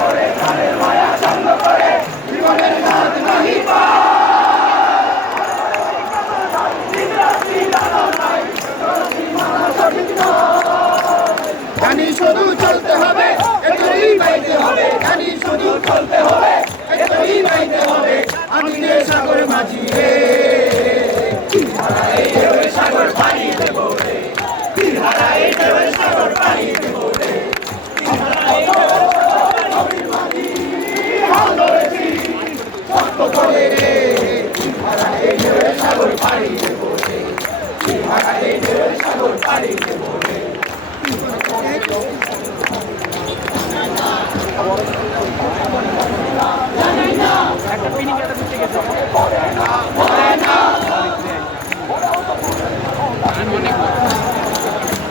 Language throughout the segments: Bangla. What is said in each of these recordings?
করে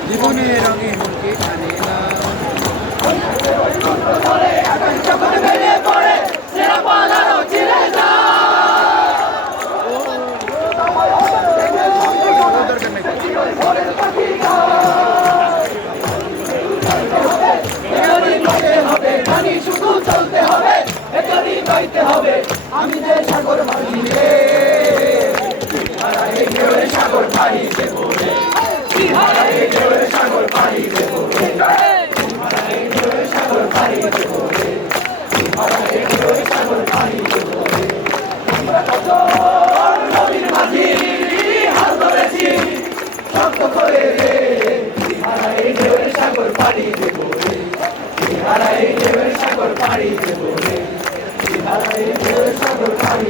দেব রঙে মনকে টানে না পানি শুধু চলতে হবে ভেতরই বাইতে হবে। আমি যে সাগর পানি রে সাগর পানি সাগর পানি দেব সাগর পানি হারাই ঢেউয়ের সাগর পানি